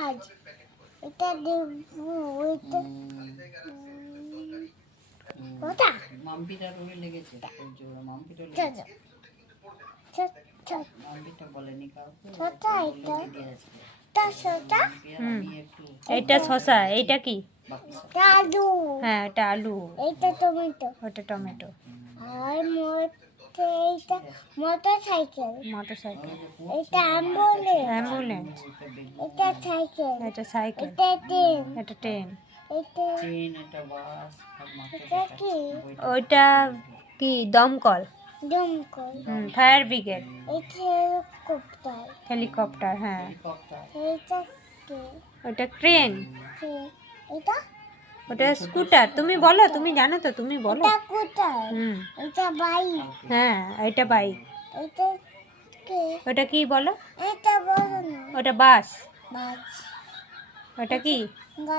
গাছ এটা দেবো এটা ওটা। মাম্পিটা রুই লেগেছে খুব জোরে মাম্পিটা লেগেছে। ছোট ছোট মাম্পিটা বলেনি কাউকে ছোট এটা। তা ছোট? আমি এইটা কি? আলু। হ্যাঁ এটা আলু। এইটা টমেটো। ওটা টমেটো। আর মোটে এইটা মোটর সাইকেল মোটর সাইকেল এটা অ্যাম্বুলেন্স। অ্যাম্বুলেন্স। এটা সাইকেল। এটা সাইকেল। এটা ট্রেন। এটা ট্রেন। এটা ট্রেন একটা বাস এটা কি? ওইটা কি? দমকল। দমকল। হুম ফায়ার ব্রিগেড। এটা হেলিকপ্টার। হেলিকপ্টার হ্যাঁ। হেলিকপ্টার। এটা কি? ওটা ট্রেন। কি? এটা ওটা স্কুটার তুমি বলো তুমি জানো তো তুমি বলো। এটা কোথায় হুম। এটা বাইক হ্যাঁ এটা বাইক এটা কি? ওটা কি বলো? এটা বড় না। ওটা বাস বাস ওটা কি? গাড়ি